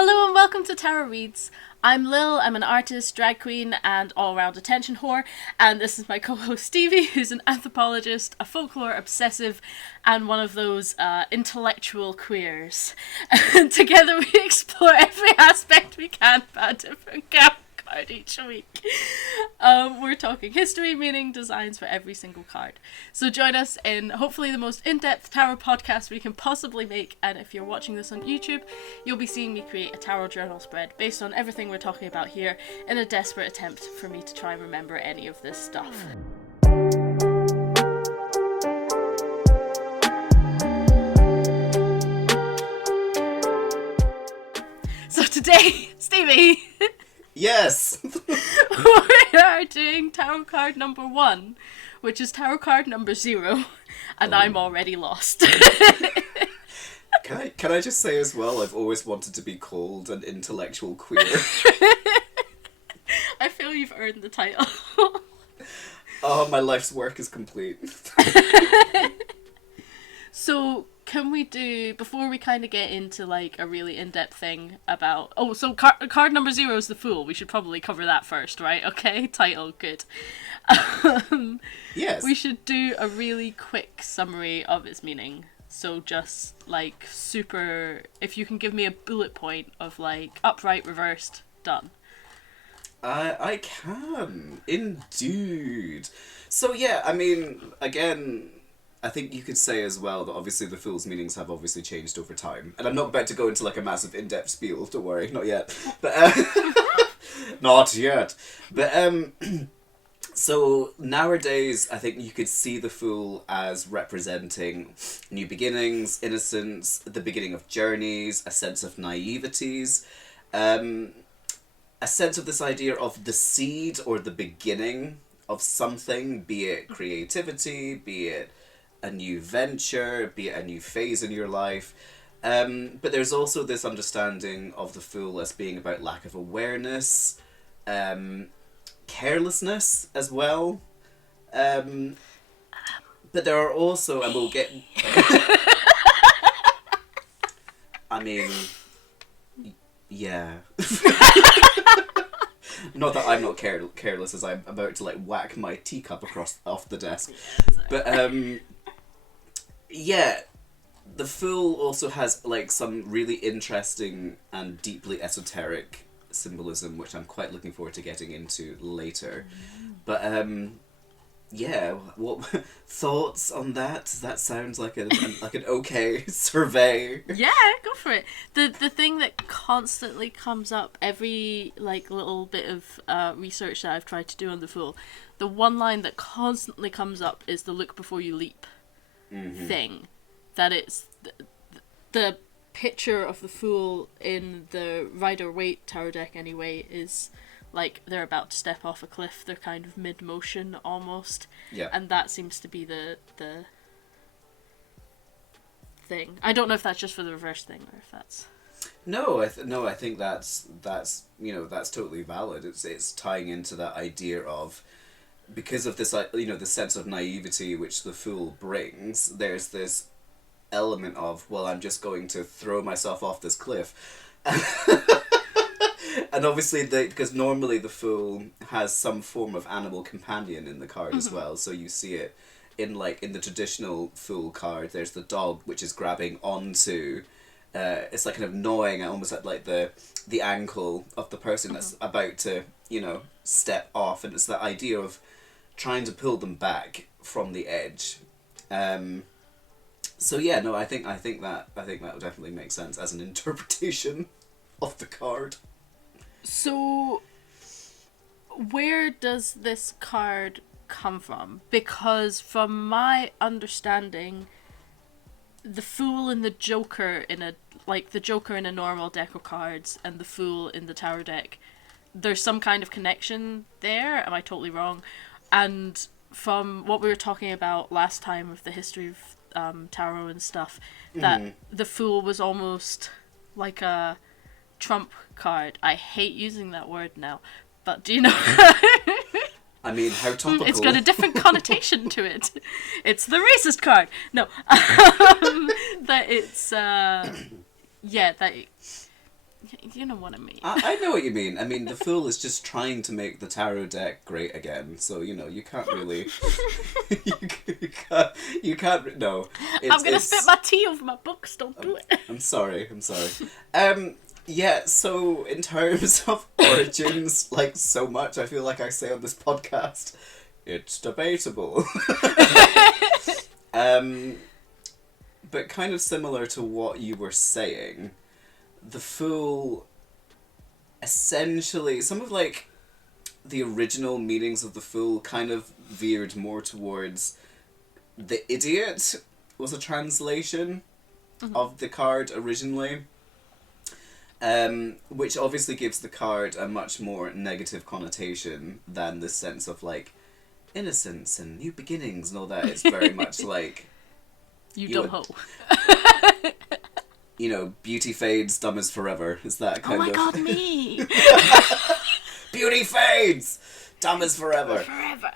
Hello and welcome to Tarot Reads. I'm Lil, I'm an artist, drag queen, and all-round attention whore, and this is my co-host Stevie, who's an anthropologist, a folklore obsessive, and one of those intellectual queers. And together we explore every aspect we can about a different card each week. We're talking history, meaning, designs for every single card. So join us in hopefully the most in-depth tarot podcast we can possibly make, and if you're watching this on YouTube, you'll be seeing me create a tarot journal spread based on everything we're talking about here in a desperate attempt for me to try and remember any of this stuff. So today, Stevie, yes! we are doing tarot card number 1, which is tarot card number 0, and I'm already lost. Can I just say as well, I've always wanted to be called an intellectual queer. I feel you've earned the title. Oh, my life's work is complete. So, can we do, before we kind of get into like a really in-depth thing about, card number 0 is the Fool. We should probably cover that first, right? Okay, title, good. Yes. We should do a really quick summary of its meaning. So just like super, if you can give me a bullet point of like upright, reversed, done. I can, indeed. So yeah, I mean, again, I think you could say as well that obviously the Fool's meanings have obviously changed over time. And I'm not about to go into like a massive in-depth spiel, don't worry, not yet. But, not yet. But, so nowadays, I think you could see the Fool as representing new beginnings, innocence, the beginning of journeys, a sense of naiveties, a sense of this idea of the seed or the beginning of something, be it creativity, be it a new venture, be it a new phase in your life. But there's also this understanding of the Fool as being about lack of awareness, carelessness as well. But there are also, and we'll get... I mean, yeah. Not that I'm not careless as I'm about to like whack my teacup off the desk. But yeah, the Fool also has like some really interesting and deeply esoteric symbolism, which I'm quite looking forward to getting into later. But yeah, what thoughts on that? That sounds like an okay survey. Yeah, go for it. The thing that constantly comes up every like little bit of research that I've tried to do on the Fool, the one line that constantly comes up is the look before you leap thing. That it's the picture of the Fool in the Rider-Waite tarot deck anyway is like they're about to step off a cliff. They're kind of mid-motion almost. Yeah. And that seems to be the thing. I don't know if that's just for the reverse thing or if that's... No, I think that's that's totally valid. It's tying into that idea of, because of this the sense of naivety which the Fool brings, there's this element of, well, I'm just going to throw myself off this cliff. And obviously, because normally the Fool has some form of animal companion in the card as well, so you see it in the traditional Fool card. There's the dog which is grabbing onto, it's like kind of gnawing almost at like the ankle of the person that's about to step off, and it's that idea of trying to pull them back from the edge. So yeah, no, I think that would definitely make sense as an interpretation of the card. So, where does this card come from? Because from my understanding, the Fool and the Joker the Joker in a normal deck of cards and the Fool in the tarot deck, there's some kind of connection there. Am I totally wrong? And from what we were talking about last time with the history of tarot and stuff, that the Fool was almost like a trump card. I hate using that word now, but do you know? I mean, how topical. It's got a different connotation to it. It's the racist card. No, that it's You know what I mean. I know what you mean. I mean, the Fool is just trying to make the tarot deck great again. So, you know, you can't really... you can't... No. I'm going to spit my tea over my books. Don't do it. I'm sorry. Yeah, so in terms of origins, like so much, I feel like I say on this podcast, it's debatable. But kind of similar to what you were saying, the Fool, essentially, some of like the original meanings of the Fool kind of veered more towards the Idiot was a translation of the card originally. Which obviously gives the card a much more negative connotation than the sense of like innocence and new beginnings and all that. It's very much like you dumb hoe. You know, beauty fades, dumb is forever. Is that kind of? Oh my god, me! Beauty fades, dumb is forever. Forever.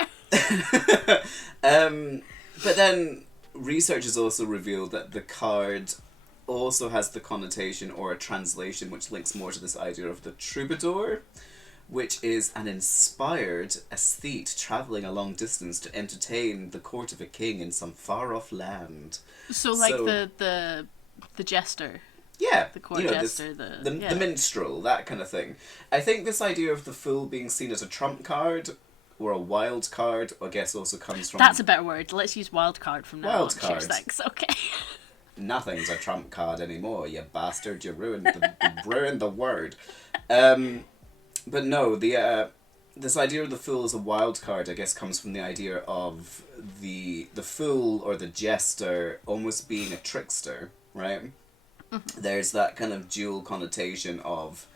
But then research has also revealed that the card also has the connotation or a translation which links more to this idea of the troubadour, which is an inspired aesthete travelling a long distance to entertain the court of a king in some far-off land. So like the jester. Yeah, the court jester, the minstrel, that kind of thing. I think this idea of the Fool being seen as a trump card or a wild card, I guess, also comes from... That's a better word. Let's use wild card from now on. Wild card. Cheers, thanks. Okay. Nothing's a trump card anymore, you bastard. You ruined the word. But no, this idea of the Fool as a wild card, I guess, comes from the idea of the Fool or the jester almost being a trickster, right? There's that kind of dual connotation of,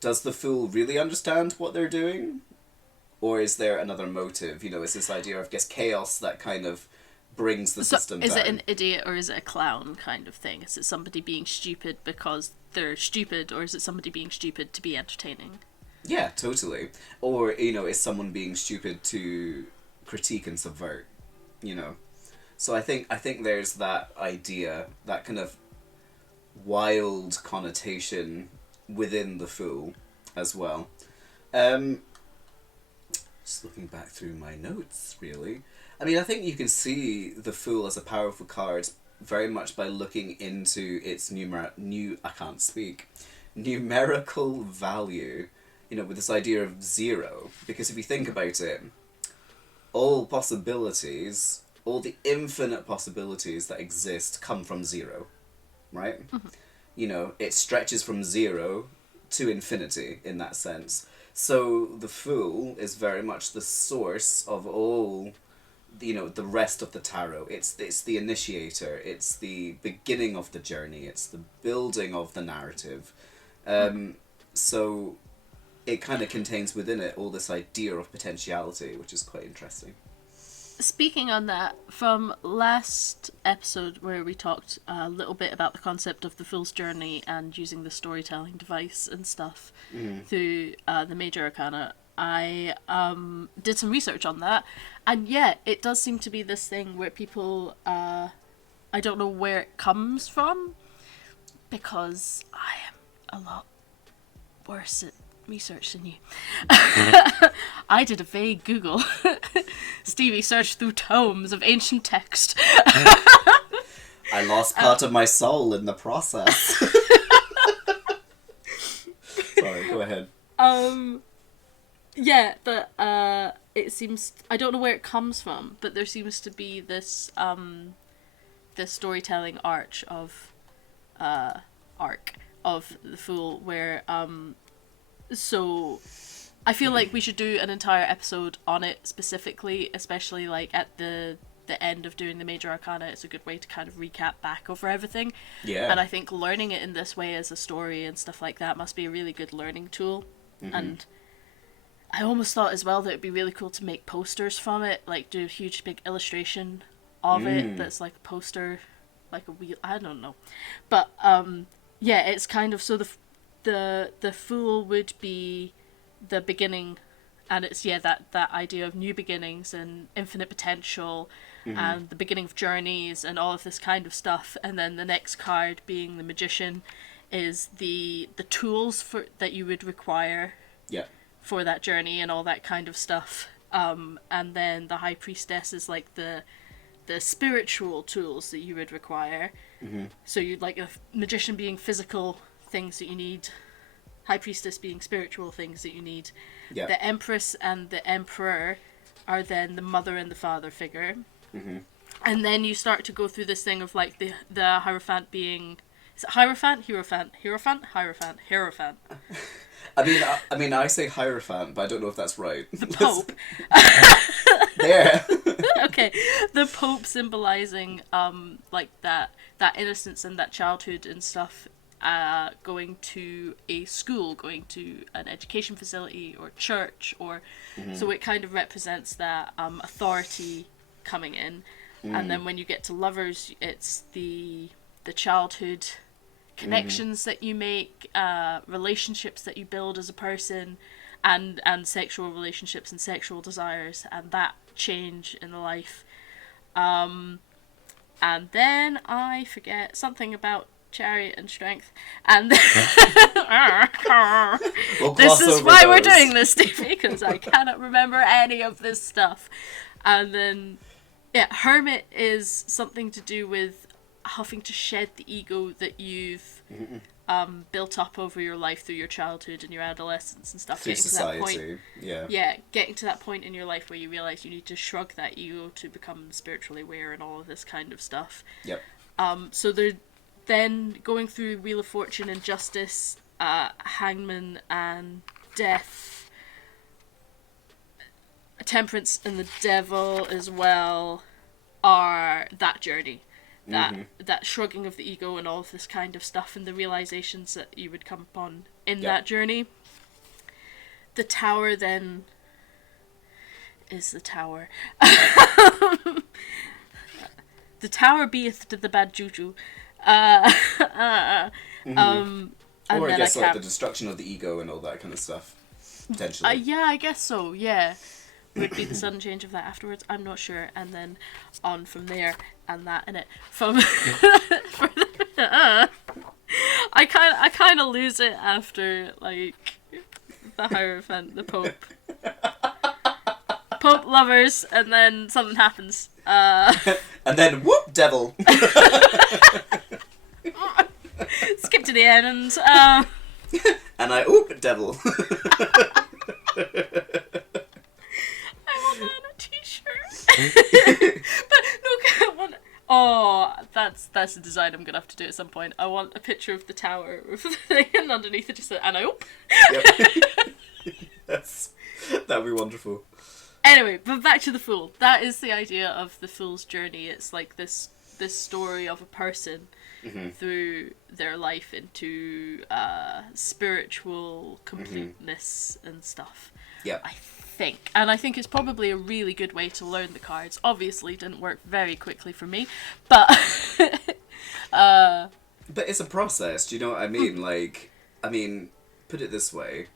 does the Fool really understand what they're doing? Or is there another motive? You know, it's this idea of, I guess, chaos that kind of brings the system down. Is it an idiot or is it a clown kind of thing? Is it somebody being stupid because they're stupid, or is it somebody being stupid to be entertaining? Yeah, totally. Or, you know, is someone being stupid to critique and subvert, you know? So I think there's that idea, that kind of wild connotation within the Fool as well. Just looking back through my notes, really. I mean, I think you can see the Fool as a powerful card very much by looking into its numerical value, you know, with this idea of 0. Because if you think about it, all possibilities, all the infinite possibilities that exist come from 0, right? You know, it stretches from 0 to infinity in that sense. So the Fool is very much the source of all, you know, the rest of the tarot. It's the initiator. It's the beginning of the journey. It's the building of the narrative. So it kind of contains within it all this idea of potentiality, which is quite interesting. Speaking on that, from last episode where we talked a little bit about the concept of the Fool's Journey and using the storytelling device and stuff through the Major Arcana, I did some research on that, and yeah, it does seem to be this thing where people, I don't know where it comes from, because I am a lot worse at research than you. I did a vague Google. Stevie searched through tomes of ancient text. I lost part of my soul in the process. Sorry, go ahead. Yeah, but it seems, I don't know where it comes from, but there seems to be this this storytelling arc of the Fool, where so I feel like we should do an entire episode on it specifically, especially like at the end of doing the Major Arcana. It's a good way to kind of recap back over everything. Yeah. And I think learning it in this way as a story and stuff like that must be a really good learning tool. And I almost thought as well that it'd be really cool to make posters from it, like do a huge big illustration of it that's like a poster, like a wheel, I don't know. But yeah, it's kind of, so the Fool would be the beginning, and it's that idea of new beginnings and infinite potential and the beginning of journeys and all of this kind of stuff. And then the next card being the Magician is the tools for that you would require Yeah. for that journey and all that kind of stuff. And then the high priestess is like the spiritual tools that you would require. So you'd like a magician being physical things that you need, high priestess being spiritual things that you need. Yeah. The empress and the emperor are then the mother and the father figure. And then you start to go through this thing of like the Hierophant being, is it Hierophant? Hierophant? I mean, I say Hierophant, but I don't know if that's right. The Pope. There. Okay, the Pope symbolizing like that innocence and that childhood and stuff, going to a school, going to an education facility or church, or so it kind of represents that authority coming in. And then when you get to lovers, it's the childhood connections that you make, relationships that you build as a person, and sexual relationships and sexual desires, and that change in the life. And then I forget something about chariot and strength, and this is why we're doing this, Stevie, because I cannot remember any of this stuff. And then hermit is something to do with having to shed the ego that you've built up over your life through your childhood and your adolescence and stuff. Through getting society, to that point, yeah. Getting to that point in your life where you realise you need to shrug that ego to become spiritually aware and all of this kind of stuff. Yep. So they're then going through Wheel of Fortune and Justice, Hangman and Death, Temperance and the Devil as well, are that journey. That shrugging of the ego and all of this kind of stuff, and the realizations that you would come upon in that journey. The Tower then is the Tower. The Tower beeth to the bad juju. And Or I then guess like the destruction of the ego and all that kind of stuff, potentially. Yeah, I guess so, yeah. Would be the sudden change of that afterwards, I'm not sure. And then on from there, and that in it. From I kind of lose it after, like, the Hierophant, the Pope. Pope, lovers, and then something happens. And then, whoop, devil! Skip to the end, and and I, oop, devil! I want that on a t-shirt. But no, I want. Oh, that's a design I'm gonna have to do at some point. I want a picture of the tower with the thing, and underneath it just said, and I oop. Yep. Yes, that'd be wonderful. Anyway, but back to the Fool. That is the idea of the Fool's journey. It's like this story of a person through their life into spiritual completeness and stuff. Yeah. I think. And I think it's probably a really good way to learn the cards. Obviously, didn't work very quickly for me, but... But it's a process, do you know what I mean? Like, I mean, put it this way.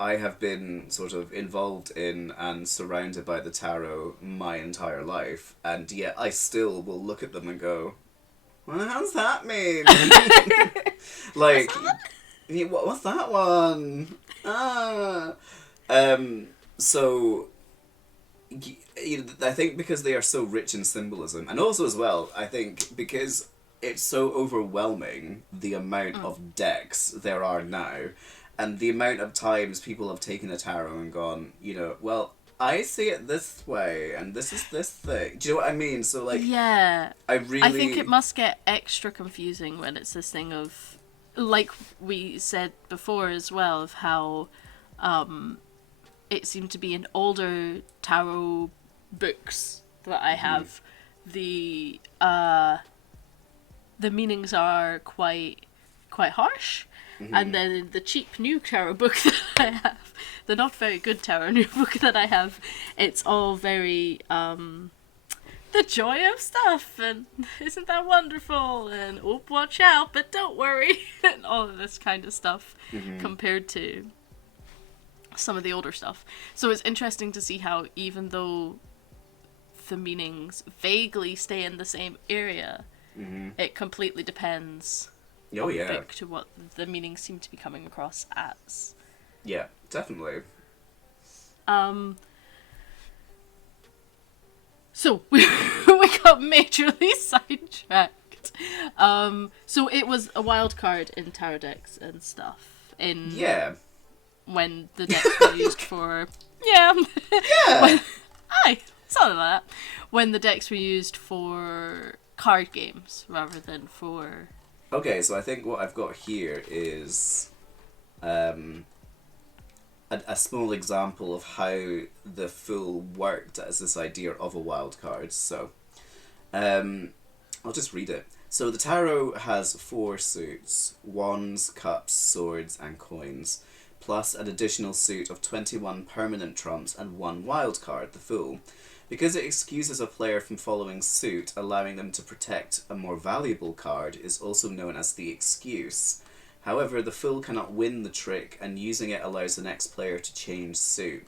I have been sort of involved in and surrounded by the tarot my entire life, and yet I still will look at them and go, what does that mean? Like, what's that one? So, I think because they are so rich in symbolism, and also as well, I think because it's so overwhelming, the amount of decks there are now, and the amount of times people have taken a tarot and gone, you know, well, I see it this way, and this is this thing. Do you know what I mean? So, like, yeah, I think it must get extra confusing when it's this thing of, like we said before as well, of how it seemed to be in older tarot books that I have, the meanings are quite harsh. And then in the cheap new tarot book that I have, the not very good tarot new book that I have, it's all very the joy of stuff, and isn't that wonderful, and oh, watch out, but don't worry, and all of this kind of stuff compared to some of the older stuff. So it's interesting to see how, even though the meanings vaguely stay in the same area, it completely depends Oh of the yeah. book to what the meanings seem to be coming across as. Yeah, definitely. So we got majorly sidetracked. So it was a wild card in tarot decks and stuff in Yeah. when the decks were used for Yeah. when, aye, something like that. When the decks were used for card games rather than for Okay, so I think what I've got here is a small example of how the Fool worked as this idea of a wild card. So, I'll just read it. So the tarot has 4 suits: wands, cups, swords, and coins, plus an additional suit of 21 permanent trumps and 1 wild card, the Fool. Because it excuses a player from following suit, allowing them to protect a more valuable card is also known as the excuse. However, the Fool cannot win the trick, and using it allows the next player to change suit.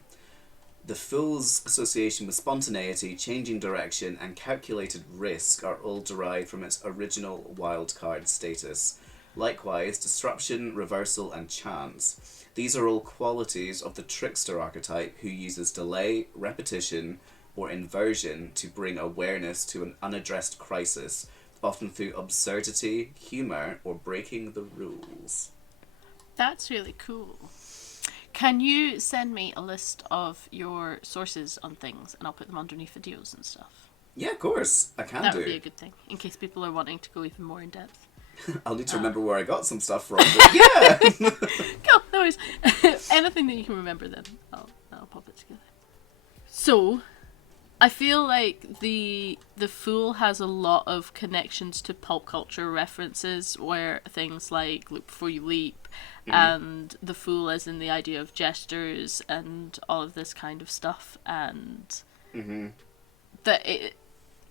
The Fool's association with spontaneity, changing direction, and calculated risk are all derived from its original wildcard status. Likewise, disruption, reversal, and chance. These are all qualities of the trickster archetype, who uses delay, repetition, or inversion to bring awareness to an unaddressed crisis, often through absurdity, humour, or breaking the rules. That's really cool. Can you send me a list of your sources on things and I'll put them underneath videos and stuff? Yeah, of course, I can That do. would be a good thing, in case people are wanting to go even more in depth. I'll need to remember where I got some stuff from. But yeah! Cool, no worries. Anything that you can remember then, I'll pop it together. So, I feel like the Fool has a lot of connections to pop culture references, where things like Look Before You Leap, and the Fool as in the idea of gestures and all of this kind of stuff, and that it,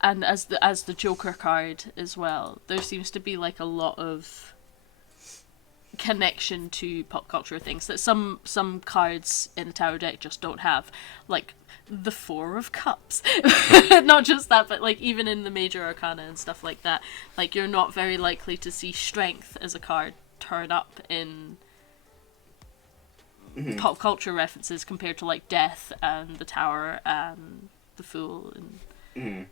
and as the Joker card as well, there seems to be like a lot of connection to pop culture things that some cards in a tarot deck just don't have, like the 4 of Cups. Not just that, but like even in the major arcana and stuff like that, like you're not very likely to see strength as a card turn up in pop culture references compared to like Death and the Tower and the Fool and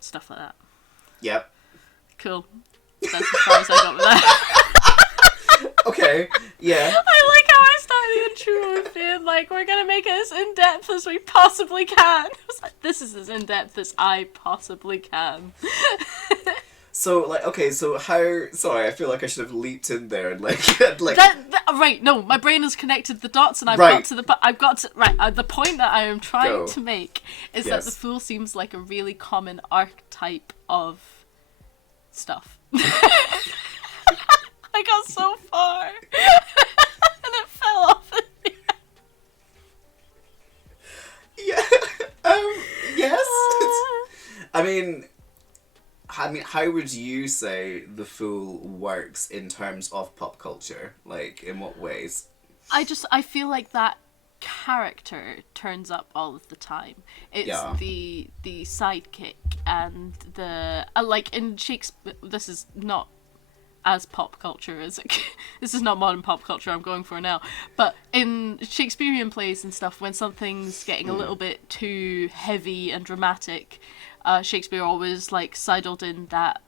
stuff like that. Yep. Cool. That's as far as I got with that. Okay, yeah. I like how I started the intro with being like, we're gonna make it as in-depth as we possibly can. I was like, this is as in-depth as I possibly can. So, like, okay, so how... Sorry, I feel like I should have leaped in there and, like... Right, no, my brain has connected the dots and I've Right. got to... Right, the point that I am trying Go. to make is Yes. that the Fool seems like a really common archetype of stuff. I got so far. And it fell off at the end. Yeah, yes. I mean, how would you say the Fool works in terms of pop culture? Like, in what ways? I feel like that character turns up all of the time. It's the sidekick and the like in Shakespeare. This is not as pop culture as it, this is not modern pop culture I'm going for now, but in Shakespearean plays and stuff, when something's getting a little bit too heavy and dramatic, Shakespeare always like sidled in that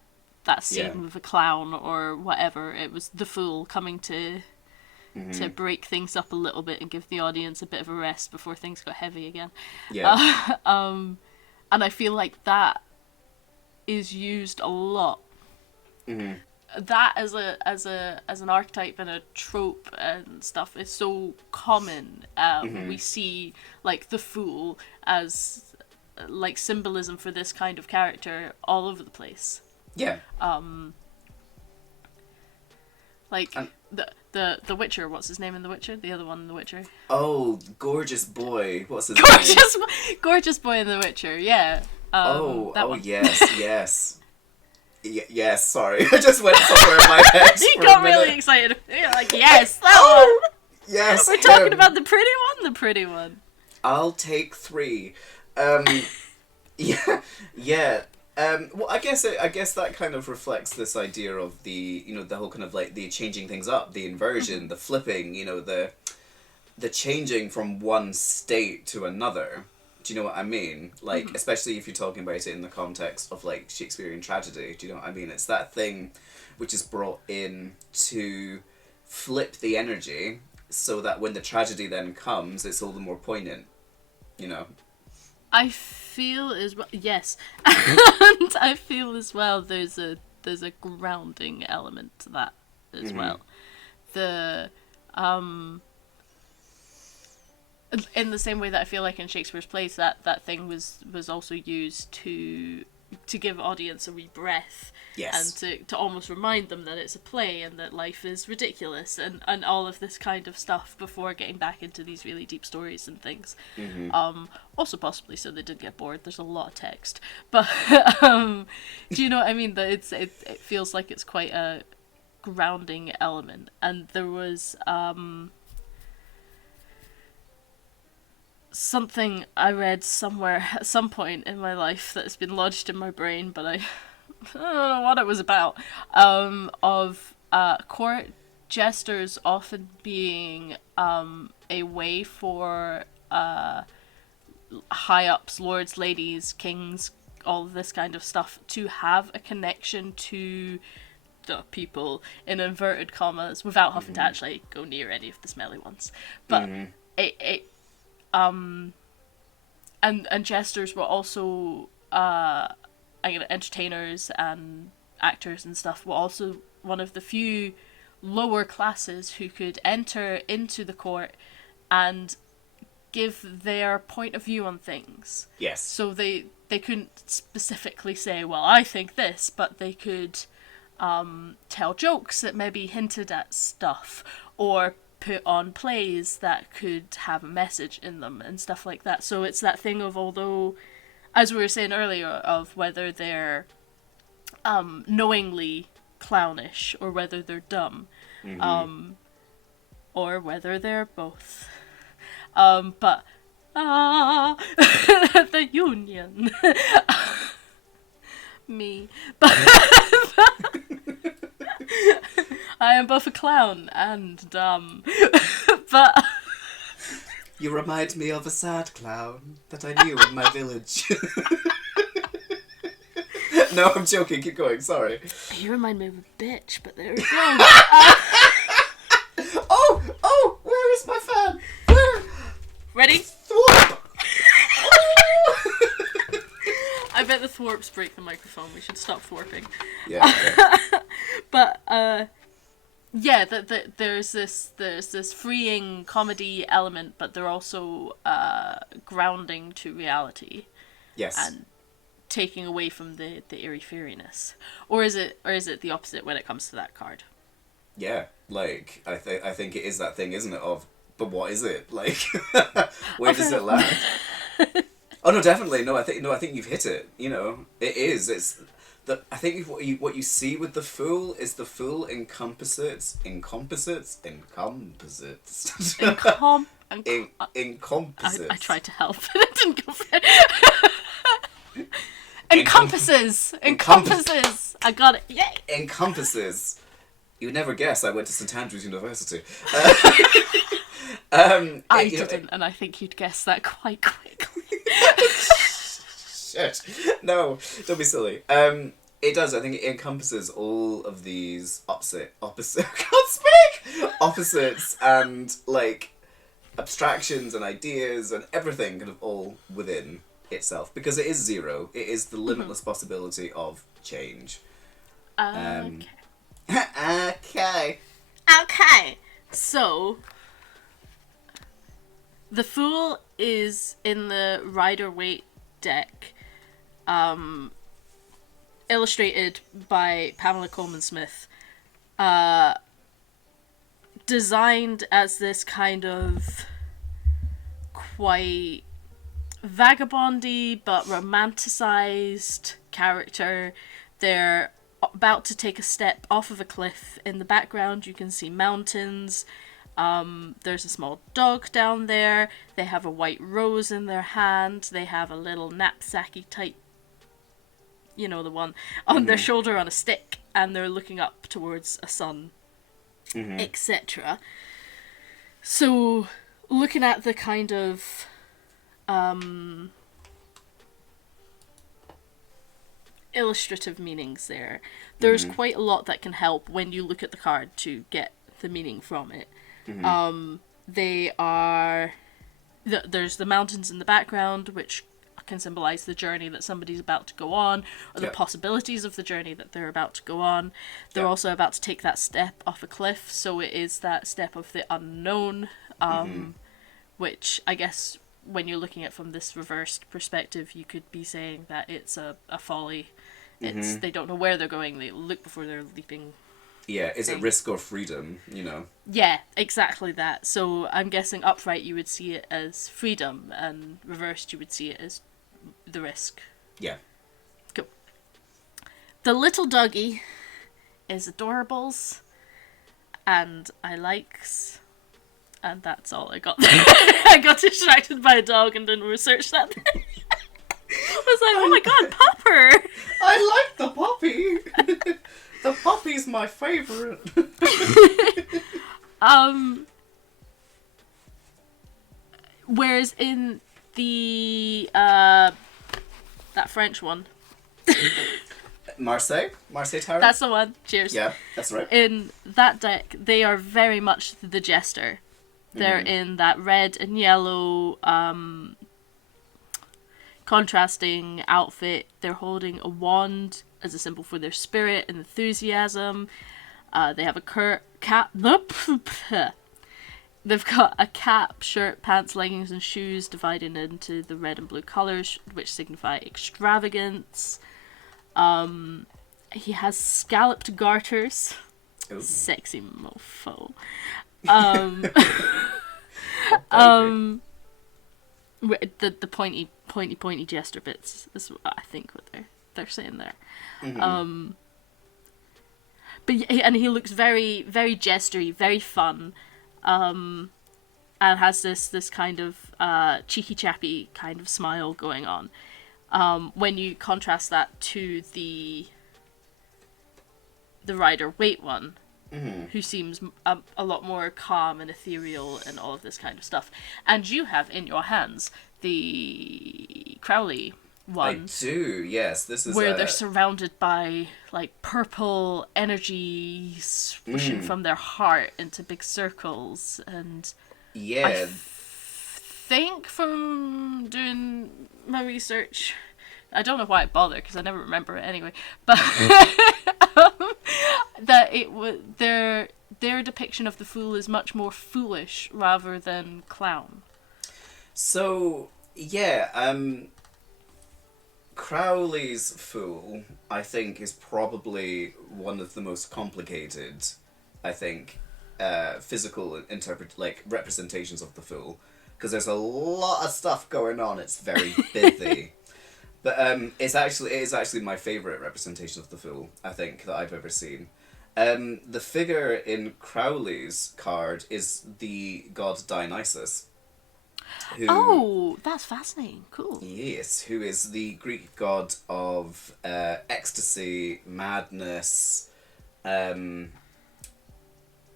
scene with a clown or whatever. It was the Fool coming to break things up a little bit and give the audience a bit of a rest before things got heavy again. Yeah. And I feel like that is used a lot. That as an archetype and a trope and stuff is so common. We see like the Fool as like symbolism for this kind of character all over the place. Yeah. Like the Witcher, what's his name in The Witcher? The other one in The Witcher. Oh, gorgeous boy. What's his name? Gorgeous boy in The Witcher, yeah. That one. yes. Yes, sorry. I just went somewhere in my head. You got really excited. You're like, yes, that one. Yes. We're talking about the pretty one. I'll take 3. Yeah. Well, I guess that kind of reflects this idea of the whole kind of like the changing things up, the inversion, the flipping, the changing from one state to another. Do you know what I mean? Like, especially if you're talking about it in the context of like Shakespearean tragedy. Do you know what I mean? It's that thing which is brought in to flip the energy so that when the tragedy then comes, it's all the more poignant. You know. I feel as well. Yes, and I feel as well. There's a grounding element to that as well. The in the same way that I feel like in Shakespeare's plays that thing was also used to give audience a wee breath. Yes. And to almost remind them that it's a play and that life is ridiculous and all of this kind of stuff before getting back into these really deep stories and things. Also possibly so they did get bored. There's a lot of text. But do you know what I mean? That it feels like it's quite a grounding element. And there was something I read somewhere at some point in my life that's been lodged in my brain, but I don't know what it was about, of court jesters often being a way for high-ups, lords, ladies, kings, all of this kind of stuff, to have a connection to the people, in inverted commas, without having to actually go near any of the smelly ones. But and jesters were also entertainers and actors and stuff were also one of the few lower classes who could enter into the court and give their point of view on things. Yes. So they couldn't specifically say, well, I think this, but they could tell jokes that maybe hinted at stuff, or put on plays that could have a message in them and stuff like that. So it's that thing of, although, as we were saying earlier, of whether they're knowingly clownish or whether they're dumb, or whether they're both. But the union. Me. But I am both a clown and dumb. But you remind me of a sad clown that I knew in my village. No, I'm joking. Keep going. Sorry. You remind me of a bitch, but there we go. Oh! Where is my fan? Where? Ready? Thwarp! I bet the thwarps break the microphone. We should stop thwarping. Yeah. But yeah, there's this freeing comedy element, but they're also grounding to reality. Yes. And taking away from the airy fairiness, or is it the opposite when it comes to that card? Yeah, like I think it is that thing, isn't it? Of, but what is it like? Where does it land? Oh no, definitely no. I think you've hit it. You know, it is. It's the. I think what you see with the Fool is the Fool encompasses. Incomposites. I tried to help, but it didn't go for it. Encompasses. I got it. Yay. Encompasses. You would never guess I went to St Andrews University. I didn't, and I think you'd guess that quite quickly. Shit. No, don't be silly. It does. I think it encompasses all of these opposite. I can't speak. Opposites and like abstractions and ideas and everything kind of all within itself, because it is zero. It is the limitless possibility of change. Okay. So the Fool is in the Rider-Waite deck, illustrated by Pamela Coleman-Smith, designed as this kind of quite vagabondy but romanticized character. They're about to take a step off of a cliff. In the background you can see mountains. There's a small dog down there. They have a white rose in their hand. They have a little knapsacky type you know, the one on their shoulder on a stick, and they're looking up towards a sun, etc. So, looking at the kind of illustrative meanings there, there's quite a lot that can help when you look at the card to get the meaning from it. They are... There's the mountains in the background, which can symbolize the journey that somebody's about to go on, or the possibilities of the journey that they're about to go on. They're also about to take that step off a cliff, so it is that step of the unknown, which I guess when you're looking at it from this reversed perspective, you could be saying that it's a folly. It's they don't know where they're going, they look before they're leaping. Yeah, is it risk or freedom, you know? Yeah, exactly that. So I'm guessing upright you would see it as freedom, and reversed you would see it as the risk. Yeah. Cool. The little doggy is adorables, and I likes, and that's all I got. I got distracted by a dog and didn't research that. I was like, oh my god, Popper! I like the puppy! The puppy's my favourite. Whereas in the that French one, Marseille Tower? that's the one. Cheers. Yeah, that's right. In that deck, they are very much the jester. They're in that red and yellow contrasting outfit. They're holding a wand as a symbol for their spirit and enthusiasm. They have a cap. They've got a cap, shirt, pants, leggings, and shoes divided into the red and blue colours, which signify extravagance. He has scalloped garters. Ooh. Sexy mofo. The pointy jester bits is what I think what they're saying there. And he looks very, very jestery, very fun, and has this kind of cheeky chappy kind of smile going on. When you contrast that to the Rider-Waite one, who seems a lot more calm and ethereal and all of this kind of stuff. And you have in your hands the Crowley one. I do, yes. This is where they're surrounded by like purple energy swooshing from their heart into big circles, and I think from doing my research, I don't know why I bothered because I never remember it anyway, but that it was their depiction of the fool is much more foolish rather than clown. So yeah, Crowley's Fool, I think, is probably one of the most complicated, I think, physical representations of the Fool, because there's a lot of stuff going on. It's very busy, but it is actually my favorite representation of the Fool, I think, that I've ever seen. The figure in Crowley's card is the god Dionysus. That's fascinating. Cool. Yes, who is the Greek god of ecstasy, madness,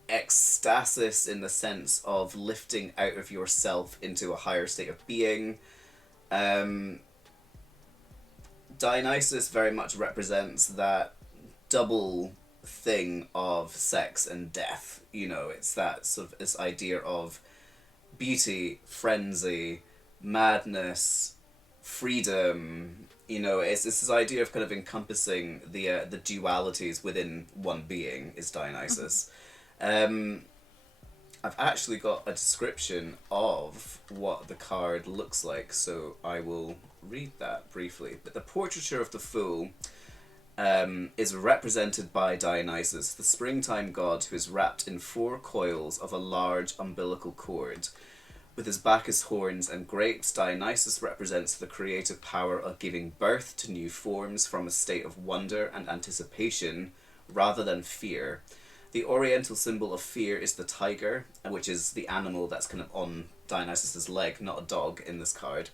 ecstasis in the sense of lifting out of yourself into a higher state of being. Dionysus very much represents that double thing of sex and death. You know, it's that sort of this idea of beauty, frenzy, madness, freedom. You know, it's this idea of kind of encompassing the dualities within one being is Dionysus. I've actually got a description of what the card looks like, so I will read that briefly. But the portraiture of the Fool is represented by Dionysus, the springtime god who is wrapped in 4 coils of a large umbilical cord. With his back as horns and grapes, Dionysus represents the creative power of giving birth to new forms from a state of wonder and anticipation rather than fear. The oriental symbol of fear is the tiger, which is the animal that's kind of on Dionysus's leg, not a dog in this card.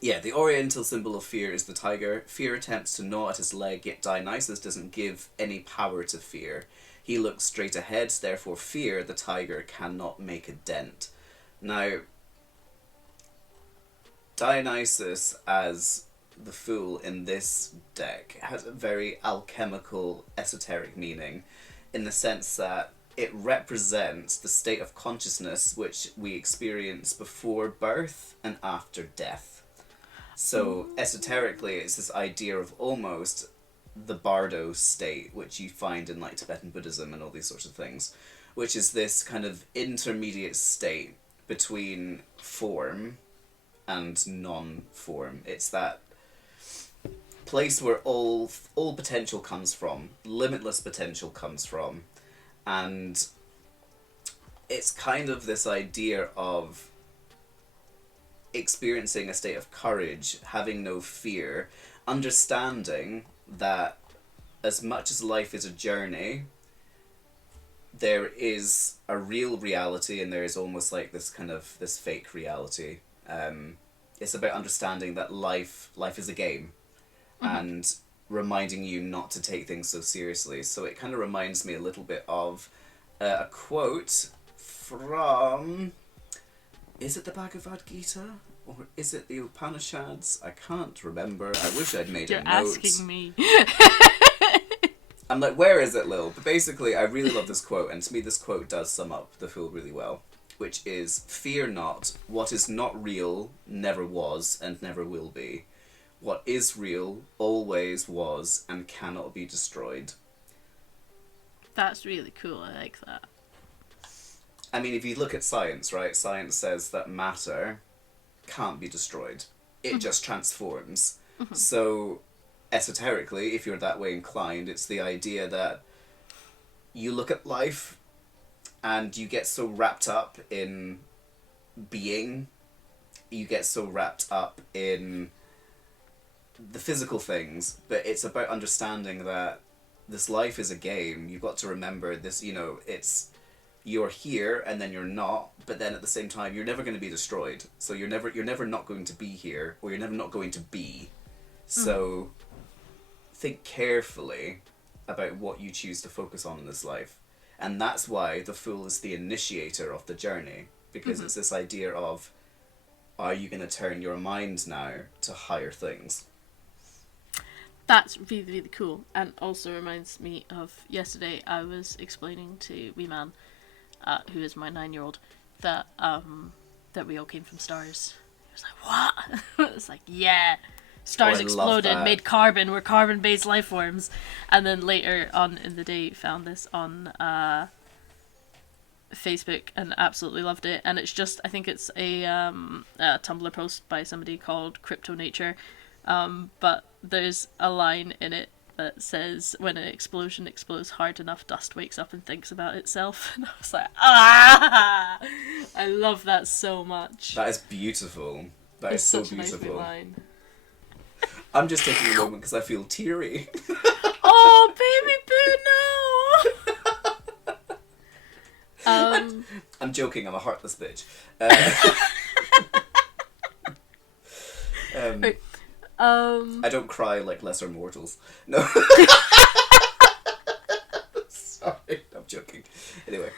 Yeah, the oriental symbol of fear is the tiger. Fear attempts to gnaw at his leg, yet Dionysus doesn't give any power to fear. He looks straight ahead, therefore fear, the tiger, cannot make a dent. Now, Dionysus as the fool in this deck has a very alchemical, esoteric meaning in the sense that it represents the state of consciousness which we experience before birth and after death. So, esoterically, it's this idea of almost the bardo state, which you find in like Tibetan Buddhism and all these sorts of things, which is this kind of intermediate state between form and non-form. It's that place where all potential comes from, limitless potential comes from, and it's kind of this idea of experiencing a state of courage, having no fear, understanding that as much as life is a journey, there is a real reality and there is almost like this kind of this fake reality. It's about understanding that life is a game, and reminding you not to take things so seriously. So it kind of reminds me a little bit of a quote from, is it the Bhagavad Gita? Or is it the Upanishads? I can't remember. I wish I'd made You're a note. asking me. I'm like, where is it, Lil? But basically, I really love this quote, and to me this quote does sum up the Fool really well, which is, fear not, what is not real never was and never will be. What is real always was and cannot be destroyed. That's really cool. I like that. I mean, if you look at science, right? Science says that matter can't be destroyed. It just transforms. So, esoterically, if you're that way inclined, it's the idea that you look at life and you get so wrapped up in being, you get so wrapped up in the physical things, but it's about understanding that this life is a game. You've got to remember this, it's, you're here and then you're not, but then at the same time you're never going to be destroyed. So you're never not going to be here, or you're never not going to be. So think carefully about what you choose to focus on in this life. And that's why the Fool is the initiator of the journey, because it's this idea of, are you going to turn your mind now to higher things? That's really, really cool. And also reminds me of yesterday I was explaining to wee man, who is my 9-year-old, that that we all came from stars. He was like, what? It's like, yeah. Stars I love exploded, that. made carbon, we're carbon-based life forms. And then later on in the day found this on Facebook and absolutely loved it. And it's just, I think it's a Tumblr post by somebody called Crypto Nature. But there's a line in it that says, when an explosion explodes hard enough, dust wakes up and thinks about itself. And I was like, I love that so much. That is beautiful. That It's is so such a nice wee beautiful. line. I'm just taking a moment because I feel teary. Oh, baby boo, no! I'm joking, I'm a heartless bitch. Right. I don't cry like lesser mortals. No. Sorry, I'm joking. Anyway.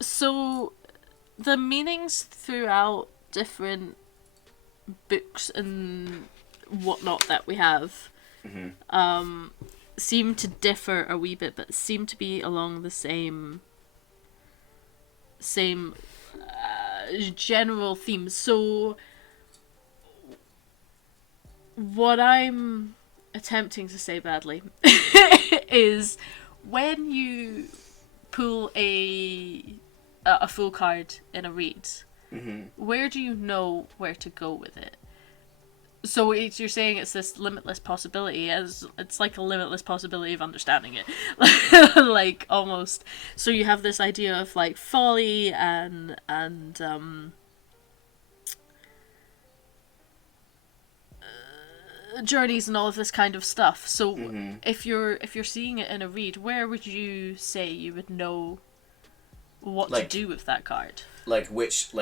So the meanings throughout different books and whatnot that we have seem to differ a wee bit, but seem to be along the same general themes. So what I'm attempting to say badly is, when you pull a full card in a read, where do you know where to go with it? So you're saying it's this limitless possibility, as it's like a limitless possibility of understanding it, like almost. So you have this idea of like folly and journeys and all of this kind of stuff. So if you're seeing it in a read, where would you say you would know what to Like, do with that card. which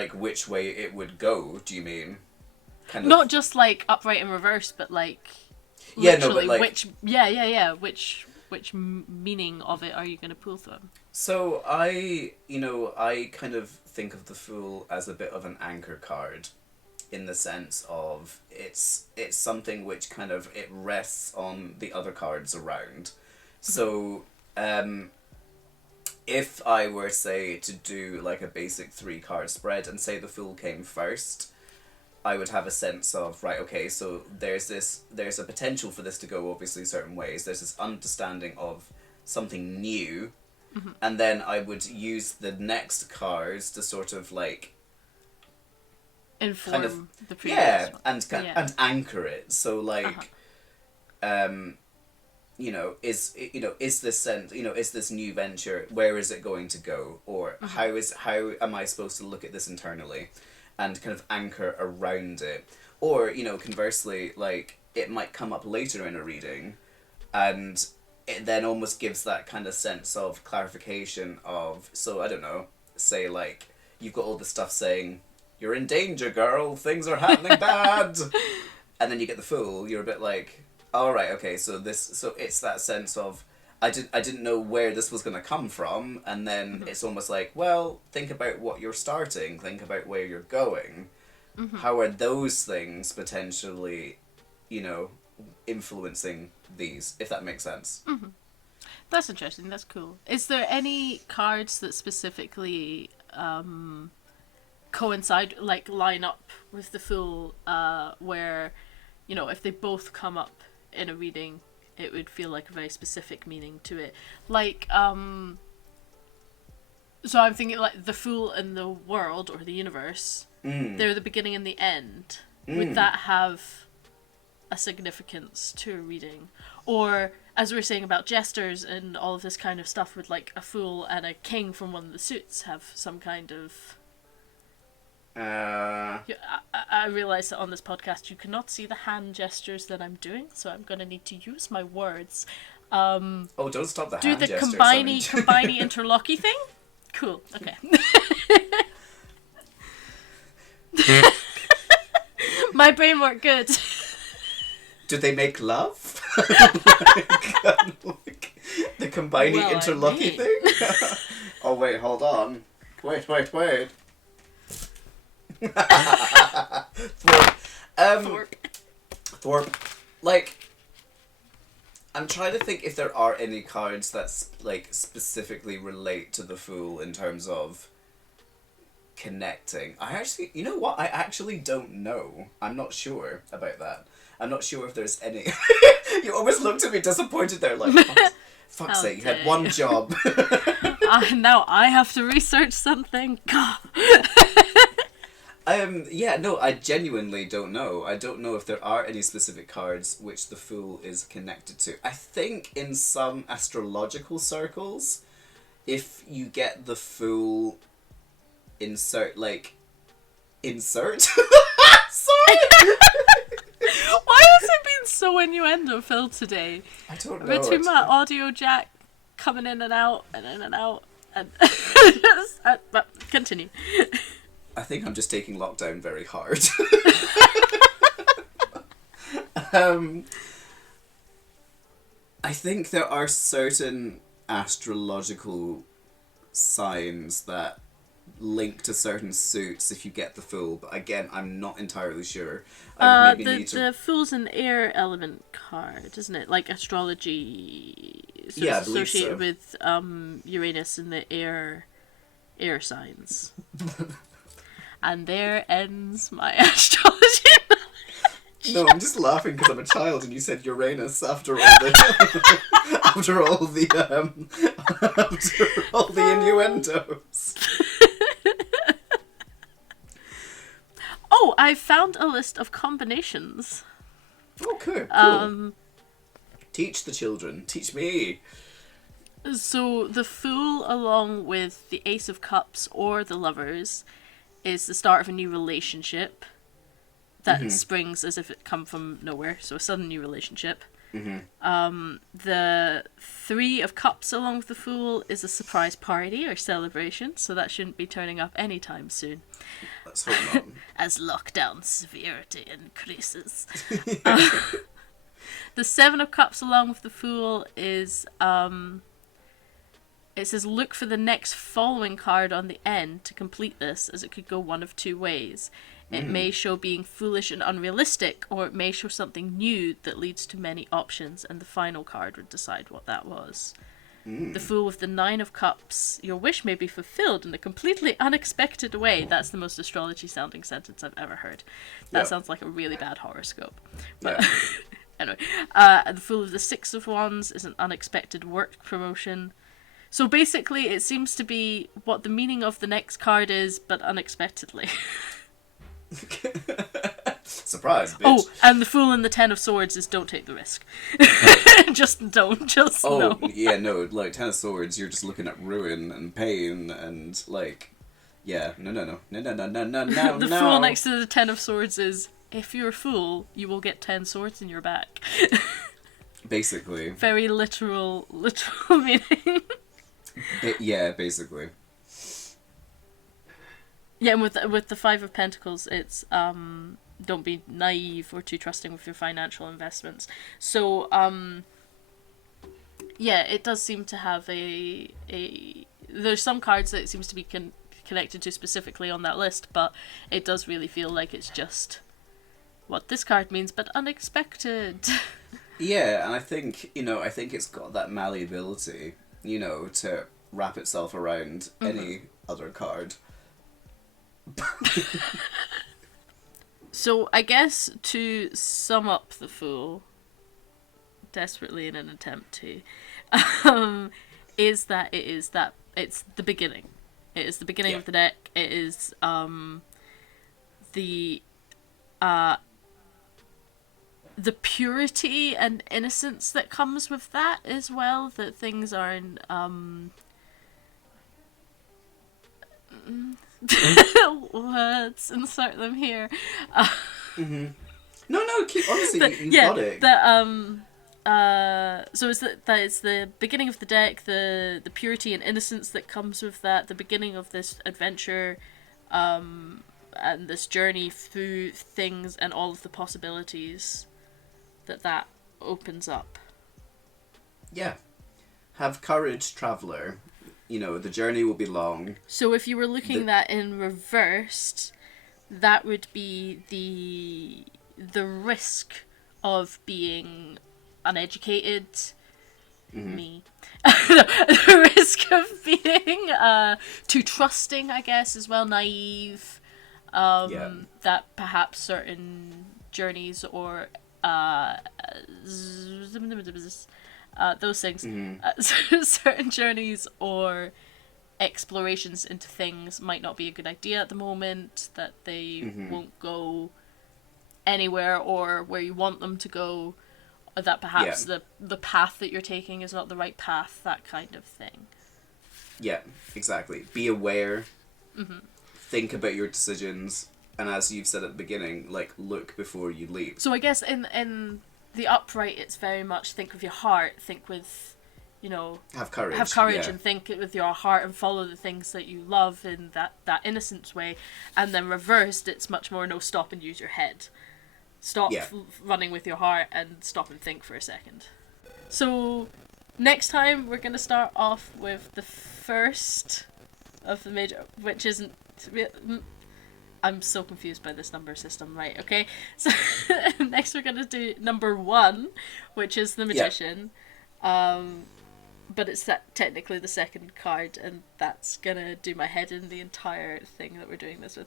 way it would go, do you mean? Kind of. Not just like upright and reverse, but like Yeah, no, literally but like. which meaning of it are you going to pull from? So I kind of think of the Fool as a bit of an anchor card, in the sense of it's something which kind of it rests on the other cards around. So if I were, say, to do like a basic 3-card spread and say the Fool came first, I would have a sense of, right, okay, so there's a potential for this to go obviously certain ways. There's this understanding of something new, and then I would use the next cards to sort of like Inform kind of the previous one. and anchor it. So like, is this is this new venture? Where is it going to go? Or how am I supposed to look at this internally, and kind of anchor around it? Or conversely, like it might come up later in a reading, and it then almost gives that kind of sense of clarification of, so I don't know, say like you've got all the stuff saying you're in danger, girl, things are happening bad, and then you get the Fool, you're a bit like, all right, okay, so it's that sense of I didn't know where this was going to come from, and then it's almost like, well, think about what you're starting, think about where you're going. How are those things potentially, influencing these, if that makes sense? That's interesting. That's cool. Is there any cards that specifically coincide, like line up with the Fool, where, if they both come up in a reading, it would feel like a very specific meaning to it? Like, so I'm thinking like the Fool and the world or the universe, they're the beginning and the end. Would that have a significance to a reading? Or, as we were saying about jesters and all of this kind of stuff, would like a Fool and a king from one of the suits have some kind of... I realise that on this podcast you cannot see the hand gestures that I'm doing, so I'm going to need to use my words. Oh, don't stop the Do hand the gestures. combiney interlocky thing? Cool, okay. My brain worked good. Do they make love? The combining interlocky thing? Oh, wait, hold on. Wait. Thorpe. Like, I'm trying to think if there are any cards that specifically relate to the Fool in terms of connecting. You know what? I actually don't know. I'm not sure about that. I'm not sure if there's any. You always looked at me disappointed there, like, fuck's sake, you had one job. Now I have to research something. I genuinely don't know. I don't know if there are any specific cards which the Fool is connected to. I think in some astrological circles, if you get the Fool insert. Sorry! Why has it been so innuendo-filled today? I don't know. Between my audio jack coming in and out, and but continue. I think I'm just taking lockdown very hard. I think there are certain astrological signs that link to certain suits if you get the Fool, but again, I'm not entirely sure. The Fool's an air element card, isn't it? Like astrology, I believe associated so. with Uranus and the air signs. And there ends my astrology. No, I'm just laughing because I'm a child, and you said Uranus after all the after all the innuendos. Oh, I found a list of combinations. Oh, cool. Teach the children. Teach me. So the Fool, along with the Ace of Cups or the Lovers, is the start of a new relationship that springs as if it come from nowhere. So a sudden new relationship. The Three of Cups along with the Fool is a surprise party or celebration, so that shouldn't be turning up anytime soon. Let's hope not. As lockdown severity increases. The Seven of Cups along with the Fool is, it says look for the next following card on the end to complete this, as it could go one of two ways. It may show being foolish and unrealistic, or it may show something new that leads to many options, and the final card would decide what that was. The Fool with the Nine of Cups, your wish may be fulfilled in a completely unexpected way. That's the most astrology-sounding sentence I've ever heard. That sounds like a really bad horoscope. But anyway, the Fool with the Six of Wands is an unexpected work promotion. So basically, it seems to be what the meaning of the next card is, but unexpectedly. Surprise, bitch. Oh, and the Fool and the Ten of Swords is don't take the risk. Just don't. Just no. Yeah, no. Like Ten of Swords, you're just looking at ruin and pain and like, yeah, no. The Fool next to the Ten of Swords is if you're a fool, you will get 10 swords in your back. Basically. Very literal meaning. Yeah, basically. Yeah, and with the Five of Pentacles, it's don't be naive or too trusting with your financial investments. So yeah, it does seem to have a there's some cards that it seems to be connected to specifically on that list, but it does really feel like it's just what this card means, but unexpected. Yeah, and I think it's got that malleability, to wrap itself around any other card. So I guess to sum up the Fool, desperately in an attempt to, is that it's the beginning. It is the beginning of the deck. It is the purity and innocence that comes with that as well. That things aren't let's insert them here. No, honestly, you got it. So it's that it's the beginning of the deck, the purity and innocence that comes with that, the beginning of this adventure, and this journey through things and all of the possibilities that opens up. Yeah. Have courage, traveler. The journey will be long. So if you were looking that in reversed, that would be the risk of being uneducated. Me. The risk of being too trusting, I guess, as well, naive. That perhaps certain journeys or those things, certain journeys or explorations into things might not be a good idea at the moment, that they won't go anywhere or where you want them to go, or that perhaps the path that you're taking is not the right path, that kind of thing. Yeah, exactly. Be aware, think about your decisions, and as you've said at the beginning, like, look before you leap. So I guess in the upright, it's very much think with your heart, think with, have courage and think with your heart and follow the things that you love in that innocent way. And then reversed, it's much more no, stop and use your head. Stop running with your heart and stop and think for a second. So next time we're going to start off with the first of the major, which isn't... I'm so confused by this number system, right? Okay, so next we're gonna do number 1, which is the Magician. But it's technically the second card, and that's gonna do my head in the entire thing that we're doing this with.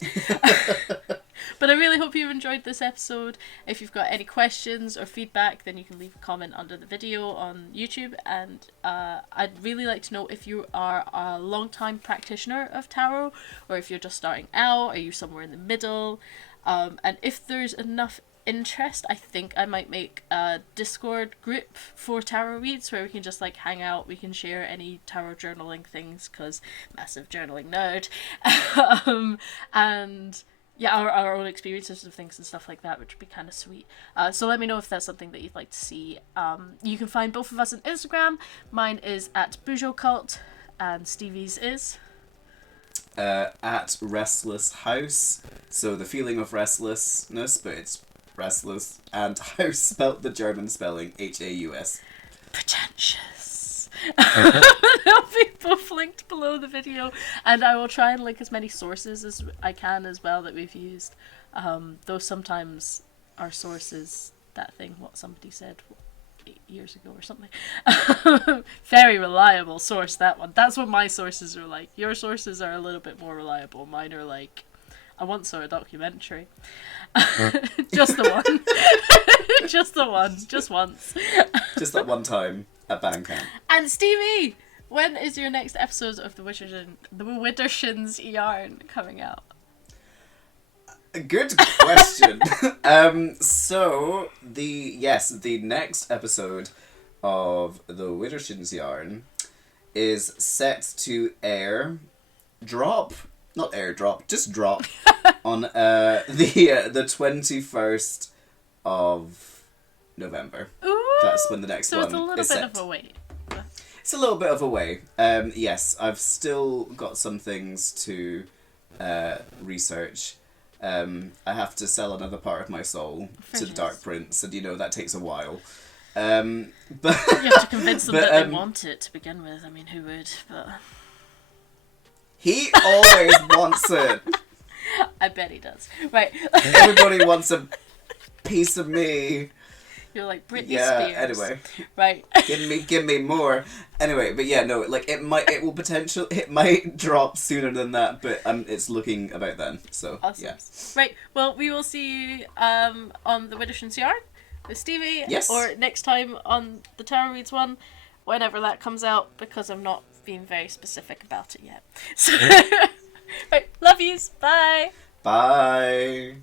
But I really hope you've enjoyed this episode. If you've got any questions or feedback, then you can leave a comment under the video on YouTube. And I'd really like to know if you are a long-time practitioner of tarot, or if you're just starting out, are you somewhere in the middle? And if there's enough interest, I think I might make a Discord group for tarot reads where we can just hang out, we can share any tarot journaling things, because massive journaling nerd. And yeah, our own experiences of things and stuff like that, which would be kind of sweet. So let me know if that's something that you'd like to see. You can find both of us on Instagram. Mine is at Bujo Cult, and Stevie's is at Restless House. So the feeling of restlessness, but it's restless, and house spelt the German spelling Haus. pretentious. They'll be both linked below the video, and I will try and link as many sources as I can as well that we've used. Though sometimes our sources, that thing, what somebody said 8 years ago or something. Very reliable source, that one. That's what my sources are like. Your sources are a little bit more reliable. Mine are like, I once saw a documentary. Just the one. Just the one. Just once. Just that one time at Bandcamp. And Stevie, when is your next episode of the Widdershins Yarn coming out? Good question. So the next episode of the Widdershins Yarn is set to drop on the 21st of November. Ooh, that's when the next one is set. So it's a little bit of a wait. It's a little bit of a way. Yes, I've still got some things to research. I have to sell another part of my soul to the Dark Prince, and that takes a while. But you have to convince them that they want it to begin with. I mean, who would? But he always wants it. I bet he does. Right. Everybody wants a piece of me. You're like Britney Spears. Anyway. Right. give me more. Anyway, but yeah, no, like it might drop sooner than that, but it's looking about then. So awesome. Yeah. Right. Well, we will see you on the Widdershins Yarn with Stevie. Yes. Or next time on the Tarot Reads one, whenever that comes out, because I'm not being very specific about it yet. So, right. Love yous. Bye. Bye.